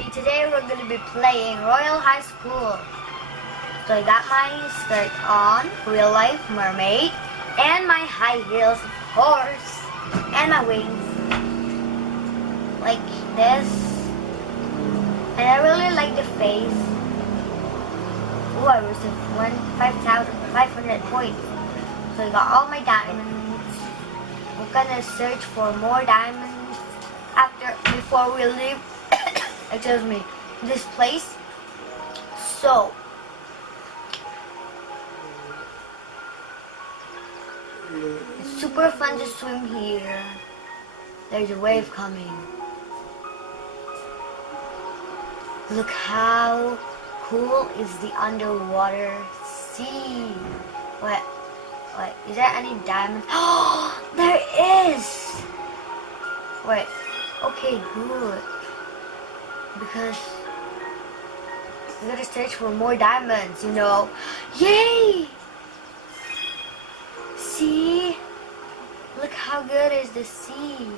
everybody, today we're going to be playing Royal High School. So I got my skirt on, real life mermaid, and my high heels of course, and my wings, like this. And I really like the face. Ooh, I received 5,500 points. So I got all my diamonds. We're gonna search for more diamonds before we leave excuse me, this place. So it's super fun to swim here. There's a wave coming. Look how cool is the underwater sea. Wait, is there any diamonds? Oh, there is! Wait, okay, good. Because we gotta search for more diamonds, you know. Yay! See? Look how good is the sea.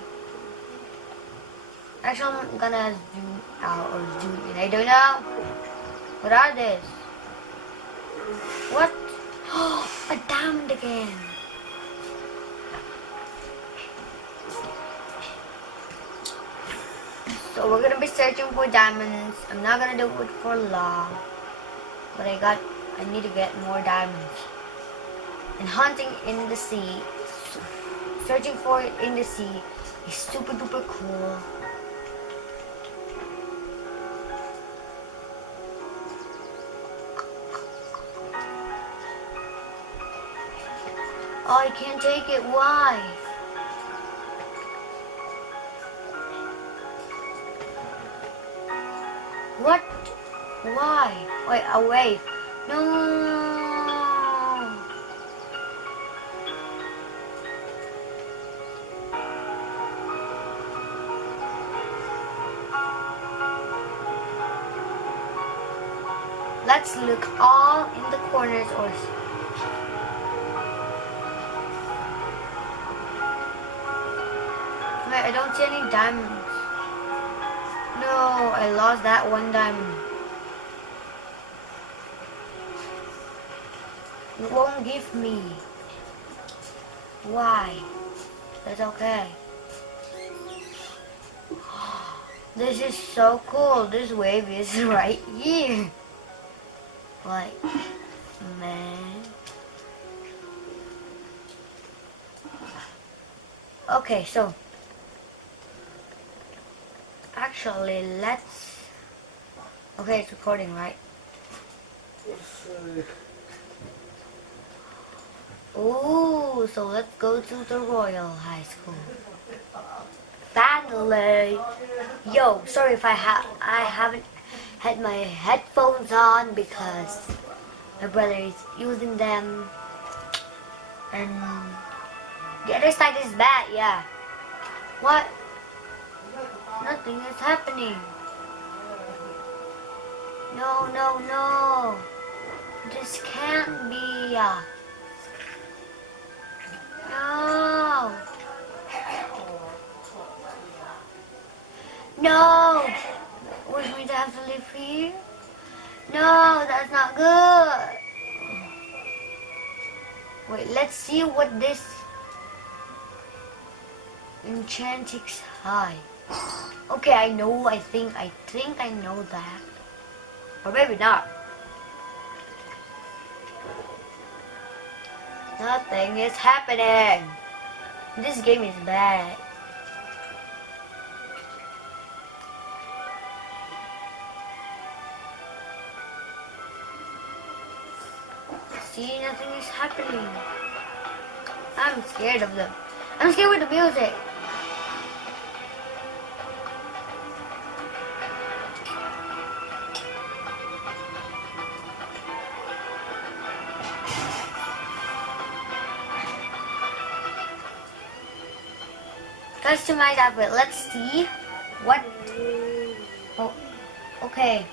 Actually, I'm gonna zoom out or zoom in. I don't know. What are these? What? Oh, a diamond again. So we're gonna be searching for diamonds. I'm not gonna do it for long, but I need to get more diamonds. And hunting in the sea, searching for it in the sea is super duper cool. Oh, I can't take it. Why? What? Why? Wait, a wave. No. Let's look all in the corners or wait, I don't see any diamonds. No, I lost that one diamond. It won't give me. Why? That's okay. This is so cool. This wave is right here. Like, man. Okay, so actually, okay, it's recording, right? Ooh, so let's go to the Royal High School. Finally! Yo, sorry if I haven't had my headphones on because my brother is using them. And the other side is bad, yeah. What? Nothing is happening. No, no, no. This can't be. No. No. Was we to have to live here? No, that's not good. Wait, let's see what this Enchantix High. Okay, I know, I think I know that. Or maybe not. Nothing is happening. This game is bad. See, nothing is happening. I'm scared of them. I'm scared with the music. Customize outfit. Let's see what. Oh, okay.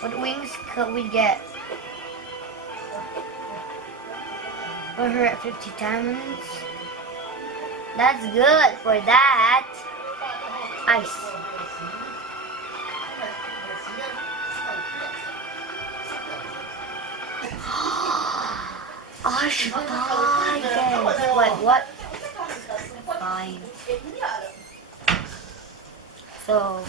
What wings could we get? We're at 50 diamonds. That's good for that. Ice. I should buy this. Wait, what? Fine. So